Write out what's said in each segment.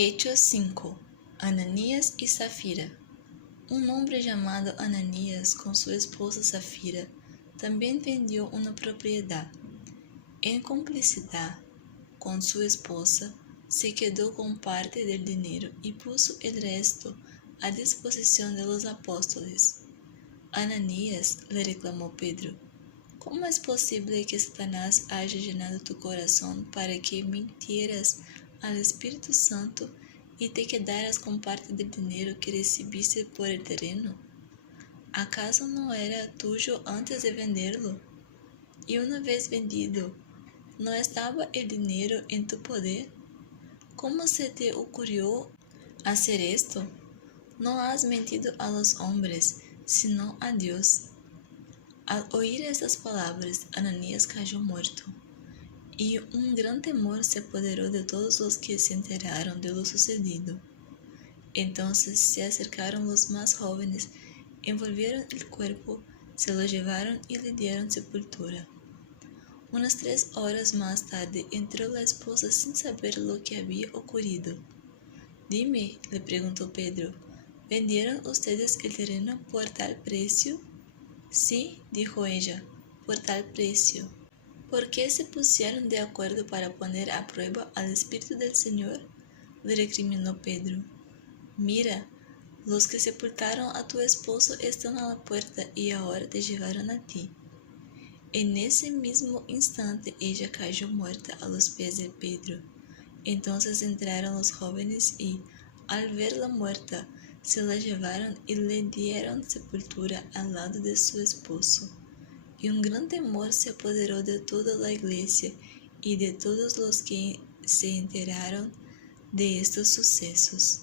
Hechos 5. Ananías y Safira. Un hombre llamado Ananías con su esposa Safira también vendió una propiedad. En complicidad con su esposa, se quedó con parte del dinero y puso el resto a disposición de los apóstoles. Ananías, le reclamó Pedro, ¿cómo es posible que Satanás haya llenado tu corazón para que mintieras al Espíritu Santo y te quedaras con parte del dinero que recibiste por el terreno? ¿Acaso no era tuyo antes de venderlo? Y una vez vendido, ¿no estaba el dinero en tu poder? ¿Cómo se te ocurrió hacer esto? No has mentido a los hombres, sino a Dios. Al oír estas palabras, Ananías cayó muerto, y un gran temor se apoderó de todos los que se enteraron de lo sucedido. Entonces se acercaron los más jóvenes, envolvieron el cuerpo, se lo llevaron y le dieron sepultura. Unas 3 horas más tarde entró la esposa sin saber lo que había ocurrido. «Dime», le preguntó Pedro, «¿vendieron ustedes el terreno por tal precio?» «Sí», dijo ella, «por tal precio». «¿Por qué se pusieron de acuerdo para poner a prueba al Espíritu del Señor?», le recriminó Pedro. «Mira, los que sepultaron a tu esposo están a la puerta y ahora te llevaron a ti». En ese mismo instante ella cayó muerta a los pies de Pedro. Entonces entraron los jóvenes y, al verla muerta, se la llevaron y le dieron sepultura al lado de su esposo. Y un gran temor se apoderó de toda la iglesia y de todos los que se enteraron de estos sucesos.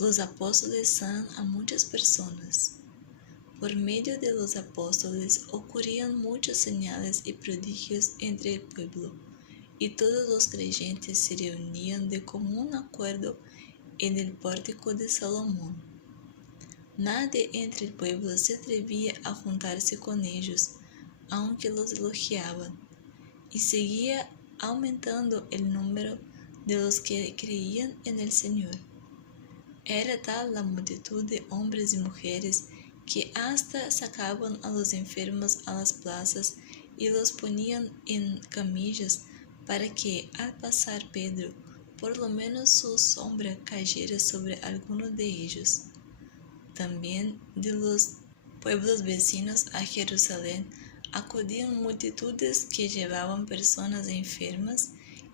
Los apóstoles sanan a muchas personas. Por medio de los apóstoles ocurrían muchas señales y prodigios entre el pueblo, y todos los creyentes se reunían de común acuerdo en el pórtico de Salomón. Nadie entre el pueblo se atrevía a juntarse con ellos, aunque los elogiaban, y seguía aumentando el número de los que creían en el Señor. Era tal la multitud de hombres y mujeres que hasta sacaban a los enfermos a las plazas y los ponían en camillas para que, al pasar Pedro, por lo menos su sombra cayera sobre alguno de ellos. También de los pueblos vecinos a Jerusalén acudían multitudes que llevaban personas enfermas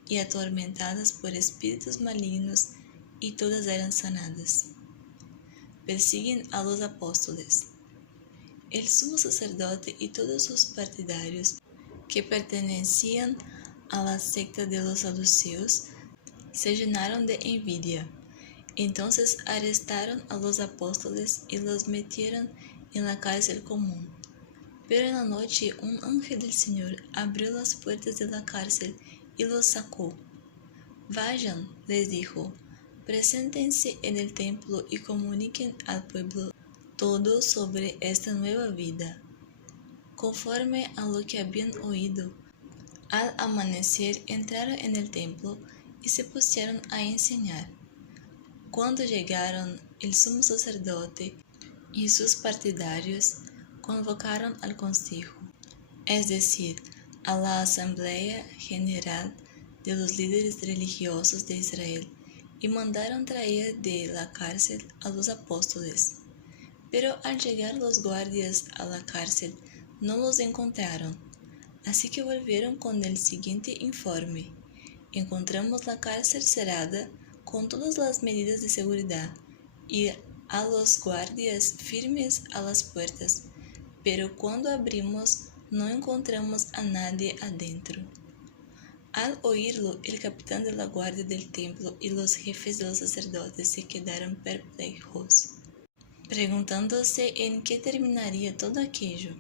y atormentadas por espíritus malignos, y todas eran sanadas. Persiguen a los apóstoles. El sumo sacerdote y todos sus partidarios, que pertenecían a la secta de los saduceos, se llenaron de envidia. Entonces arrestaron a los apóstoles y los metieron en la cárcel común. Pero en la noche un ángel del Señor abrió las puertas de la cárcel y los sacó. «Vayan», les dijo, «preséntense en el templo y comuniquen al pueblo todo sobre esta nueva vida». Conforme a lo que habían oído, al amanecer entraron en el templo y se pusieron a enseñar. Cuando llegaron, el sumo sacerdote y sus partidarios convocaron al consejo, es decir, a la asamblea general de los líderes religiosos de Israel, y mandaron traer de la cárcel a los apóstoles. Pero al llegar los guardias a la cárcel no los encontraron, así que volvieron con el siguiente informe: «Encontramos la cárcel cerrada con todas las medidas de seguridad y a los guardias firmes a las puertas, pero cuando abrimos no encontramos a nadie adentro». Al oírlo, el capitán de la guardia del templo y los jefes de los sacerdotes se quedaron perplejos, preguntándose en qué terminaría todo aquello.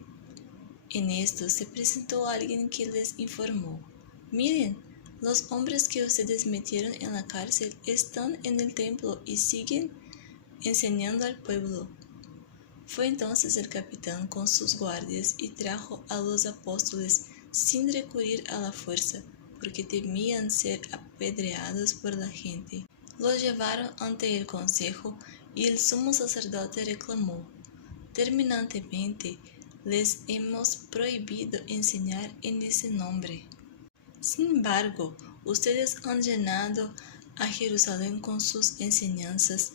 En esto se presentó alguien que les informó: «Miren, los hombres que ustedes metieron en la cárcel están en el templo y siguen enseñando al pueblo». Fue entonces el capitán con sus guardias y trajo a los apóstoles sin recurrir a la fuerza, porque temían ser apedreados por la gente. Los llevaron ante el consejo y el sumo sacerdote reclamó: terminantemente, les hemos prohibido enseñar en ese nombre. Sin embargo, ustedes han llenado a Jerusalén con sus enseñanzas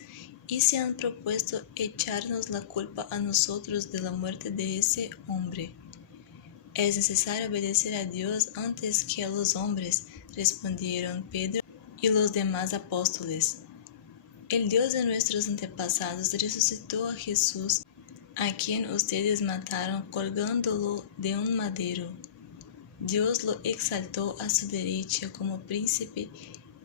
y se han propuesto echarnos la culpa a nosotros de la muerte de ese hombre. Es necesario obedecer a Dios antes que a los hombres, respondieron Pedro y los demás apóstoles. El Dios de nuestros antepasados resucitó a Jesús, a quien ustedes mataron colgándolo de un madero. Dios lo exaltó a su derecha como príncipe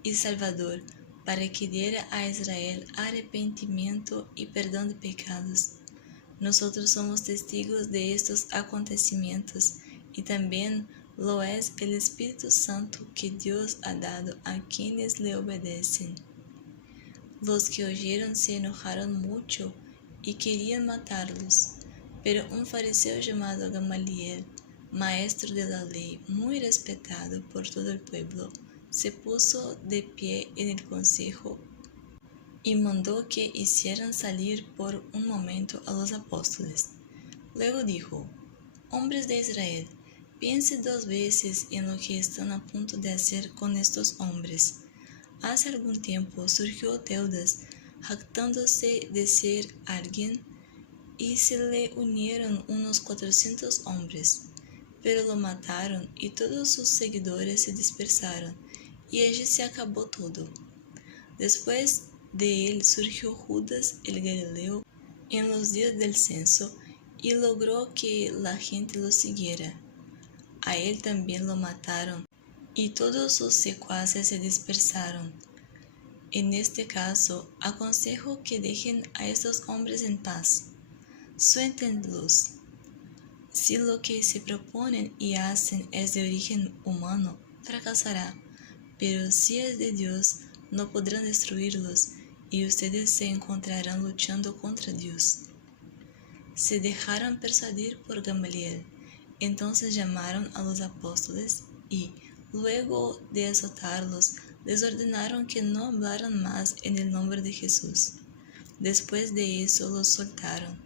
y salvador, para que diera a Israel arrepentimiento y perdón de pecados. Nosotros somos testigos de estos acontecimientos, y también lo es el Espíritu Santo que Dios ha dado a quienes le obedecen. Los que oyeron se enojaron mucho y querían matarlos, pero un fariseo llamado Gamaliel, maestro de la ley, muy respetado por todo el pueblo, se puso de pie en el consejo y mandó que hicieran salir por un momento a los apóstoles. Luego dijo: hombres de Israel, piensen 2 veces en lo que están a punto de hacer con estos hombres. Hace algún tiempo surgió Teudas, jactándose de ser alguien, y se le unieron unos 400 hombres, pero lo mataron y todos sus seguidores se dispersaron, y allí se acabó todo. Después de él surgió Judas el Galileo en los días del censo y logró que la gente lo siguiera. A él también lo mataron y todos sus secuaces se dispersaron. En este caso, aconsejo que dejen a estos hombres en paz. Suéltenlos. Si lo que se proponen y hacen es de origen humano, fracasará, pero si es de Dios, no podrán destruirlos y ustedes se encontrarán luchando contra Dios. Se dejaron persuadir por Gamaliel. Entonces llamaron a los apóstoles y, luego de azotarlos, les ordenaron que no hablaran más en el nombre de Jesús. Después de eso los soltaron.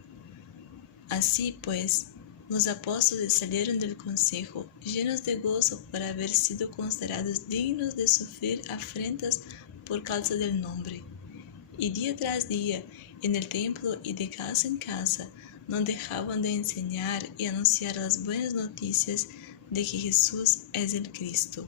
Así pues, los apóstoles salieron del consejo llenos de gozo por haber sido considerados dignos de sufrir afrentas por causa del nombre. Y día tras día, en el templo y de casa en casa, no dejaban de enseñar y anunciar las buenas noticias de que Jesús es el Cristo.